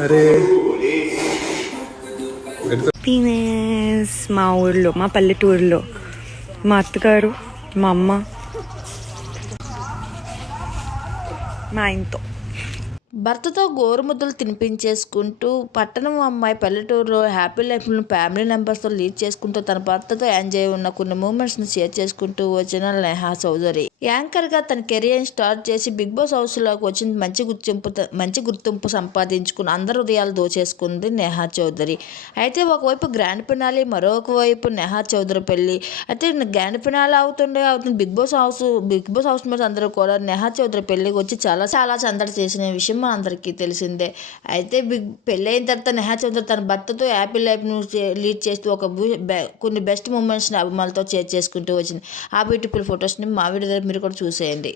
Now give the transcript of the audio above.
అరే. హ్యాపీనెస్ మా ఊర్లో మా పల్లెటూరులో. మా అత్తగారు మా అమ్మ. మా ఆయనతో భర్తతో గోరుముద్దలు తినిపించేసుకుంటూ పట్టణం అమ్మాయి పల్లెటూరులో హ్యాపీ లైఫ్ను ఫ్యామిలీ మెంబర్స్తో లీడ్ చేసుకుంటూ తన భర్తతో ఎంజాయ్ ఉన్న కొన్ని మూమెంట్స్ని షేర్ చేసుకుంటూ వచ్చిన నేహా చౌదరి. యాంకర్గా తన కెరియర్ స్టార్ట్ చేసి బిగ్ బాస్ హౌస్లోకి వచ్చింది. మంచి గుర్తింపు మంచి గుర్తింపు సంపాదించుకుని అందరి హృదయాలు దోచేసుకుంది నేహా చౌదరి. అయితే ఒకవైపు గ్రాండ్ పినాలి మరొక వైపు నేహా చౌదరి పెళ్ళి. అయితే గ్రాండ్ పినాలి అవుతుండే అవుతుంది. Bigg Boss house Bigg Boss house మీద అందరూ కూడా నెహా చౌదరి పెళ్ళికి వచ్చి చాలా చాలా సందడి చేసిన విషయం మన అందరికీ తెలిసిందే. అయితే బిగ్ పెళ్ళి అయిన తర్వాత నెహా చౌదరి తన భర్తతో హ్యాపీ లైఫ్ను లీడ్ చేస్తూ ఒక బు- బె- కొన్ని బెస్ట్ మూమెంట్స్ని అభిమానులతో షేర్ చేసుకుంటూ వచ్చింది. ఆ బ్యూటిఫుల్ ఫొటోస్ని మా వీడియో మీరు కూడా చూసేయండి.